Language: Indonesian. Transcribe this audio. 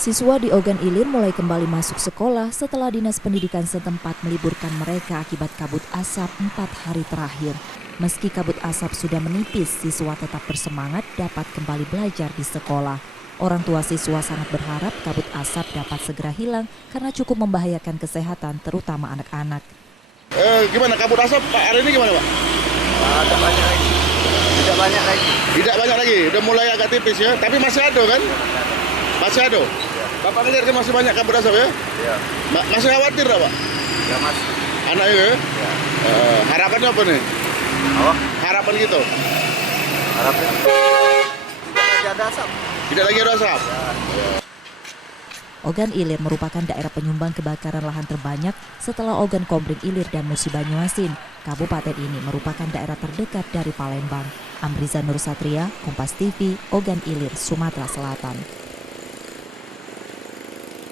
Siswa di Ogan Ilir mulai kembali masuk sekolah setelah Dinas Pendidikan setempat meliburkan mereka akibat kabut asap 4 hari terakhir. Meski kabut asap sudah menipis, siswa tetap bersemangat dapat kembali belajar di sekolah. Orang tua siswa sangat berharap kabut asap dapat segera hilang karena cukup membahayakan kesehatan terutama anak-anak. Gimana kabut asap Pak hari ini gimana Pak? Ada banyak lagi. Tidak banyak lagi. Tidak banyak lagi, udah mulai agak tipis ya. Tapi masih ada kan? Masih ada. Bapak dengar kan masih banyak kabut asap ya? Ya. Masih khawatir tak Pak? Ya mas. Anaknya ya? Ya. Harapannya apa nih? Apa? Harapan gitu? Harapnya tidak lagi ada asap. Tidak lagi ada asap? Ogan Ilir merupakan daerah penyumbang kebakaran lahan terbanyak setelah Ogan Komering Ilir dan Musi Banyuasin. Kabupaten ini merupakan daerah terdekat dari Palembang. Amriza Nur Satria, Kompas TV, Ogan Ilir, Sumatera Selatan.